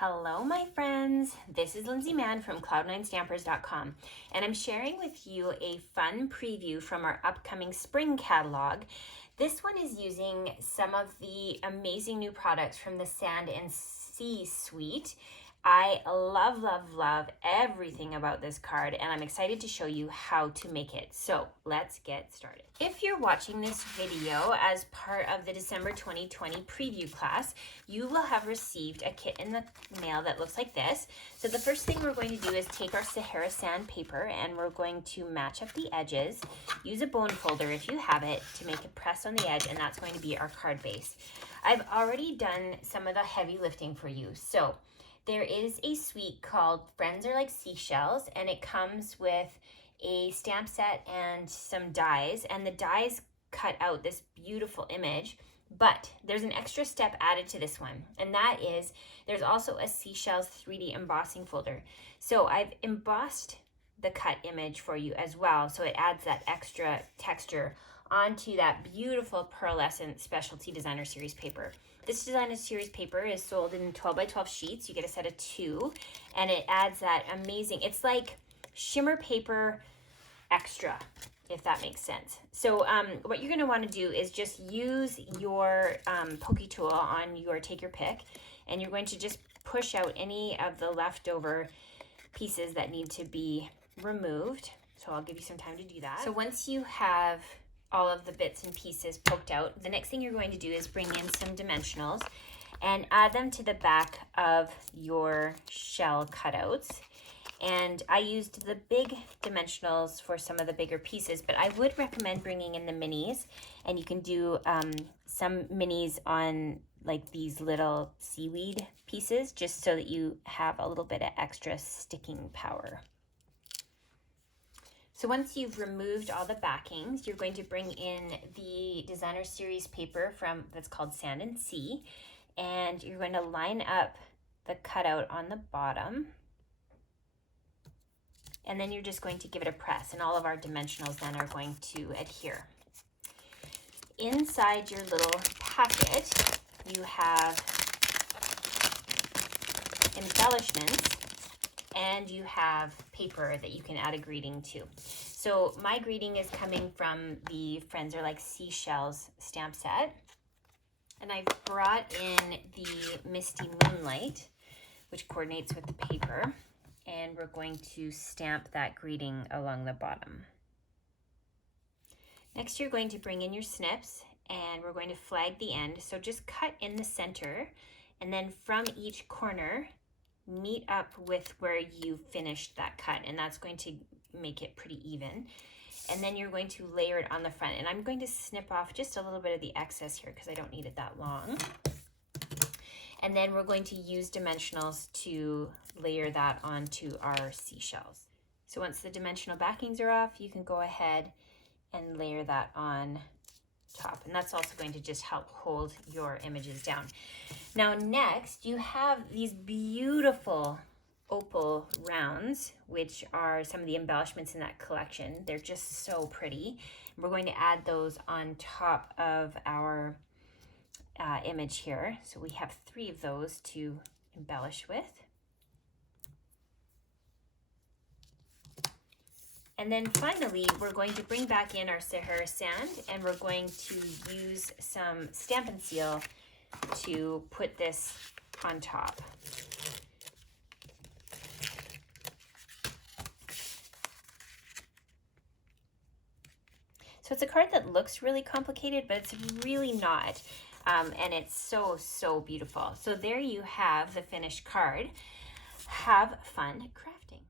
Hello, my friends. This is Lindsay Mann from Cloud9Stampers.com, and I'm sharing with you a fun preview from our upcoming spring catalog. This one is using some of the amazing new products from the Sand and Sea suite. I love everything about this card, and I'm excited to show you how to make it. So let's get started. If you're watching this video as part of the December 2020 preview class, you will have received a kit in the mail that looks like this. So the first thing we're going to do is take our Sahara sandpaper and we're going to match up the edges. Use a bone folder if you have it to make a press on the edge, and that's going to be our card base. I've already done some of the heavy lifting for you. So there is a suite called Friends Are Like Seashells, and it comes with a stamp set and some dies, and the dies cut out this beautiful image, but there's an extra step added to this one, and that is there's also a Seashells 3D embossing folder. So I've embossed the cut image for you as well, so it adds that extra texture onto that beautiful pearlescent specialty designer series paper. This designer series paper is sold in 12 by 12 sheets. You get a set of 2, and it adds that amazing, it's like shimmer paper extra, if that makes sense. So what you're going to want to do is just use your pokey tool on your take your pick, and you're going to just push out any of the leftover pieces that need to be removed. So I'll give you some time to do that. So once you have all of the bits and pieces poked out, the next thing you're going to do is bring in some dimensionals and add them to the back of your shell cutouts. And I used the big dimensionals for some of the bigger pieces, but I would recommend bringing in the minis, and you can do some minis on like these little seaweed pieces, just so that you have a little bit of extra sticking power. So once you've removed all the backings, you're going to bring in the designer series paper that's called Sand and Sea, and you're going to line up the cutout on the bottom, and then you're just going to give it a press, and all of our dimensionals then are going to adhere. Inside your little packet, you have embellishments, and you have paper that you can add a greeting to. So my greeting is coming from the Friends Are Like Seashells stamp set, and I've brought in the Misty Moonlight, which coordinates with the paper, and we're going to stamp that greeting along the bottom. Next, you're going to bring in your snips, and we're going to flag the end. So just cut in the center, and then from each corner, meet up with where you finished that cut, and that's going to make it pretty even. And then you're going to layer it on the front, and I'm going to snip off just a little bit of the excess here because I don't need it that long. And then we're going to use dimensionals to layer that onto our seashells. So once the dimensional backings are off, you can go ahead and layer that on top, and that's also going to just help hold your images down. Now next, you have these beautiful opal rounds, which are some of the embellishments in that collection. They're just so pretty. We're going to add those on top of our image here. So we have 3 of those to embellish with. And then finally, we're going to bring back in our Sahara sand, and we're going to use some Stampin' Seal to put this on top. So it's a card that looks really complicated, but it's really not. And it's so beautiful. So there you have the finished card. Have fun crafting.